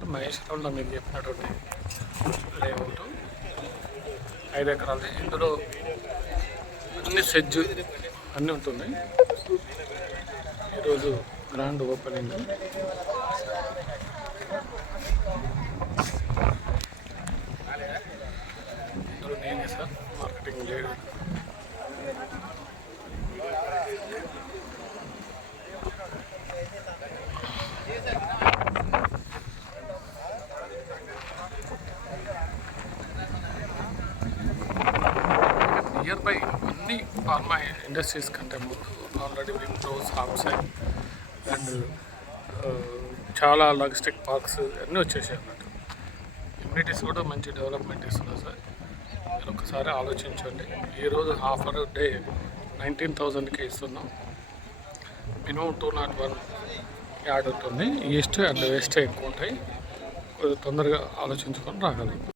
మహేష్ గౌడ్లో మీకు చెప్పినటువంటి లేఅవుట్ 5 ఎకరాలు. ఇందులో అన్ని సెడ్జ్ అన్నీ ఉంటుంది. ఈరోజు గ్రాండ్ ఓపెనింగ్. ఇందులో నేనే sir marketing lead. Near by అన్ని ఫార్మా ఇండస్ట్రీస్ కంటే ముందు ఆల్రెడీ విప్రో, సామ్సంగ్ అండ్ చాలా లాజిస్టిక్ పార్క్స్ అన్నీ వచ్చేసాయి అన్నట్టు. ఇమ్యూనిటీస్ కూడా మంచి డెవలప్మెంట్ ఇస్తున్నారు సార్. మీరు ఒకసారి ఆలోచించండి. ఈరోజు ఆఫర్ డే 19,000కి ఇస్తున్నాం. మినిమం 201 యాడ్ ఉంటుంది. ఈస్ట్ అండ్ వెస్ట్ ఎక్కువ ఉంటాయి. తొందరగా ఆలోచించుకొని రాగలరు.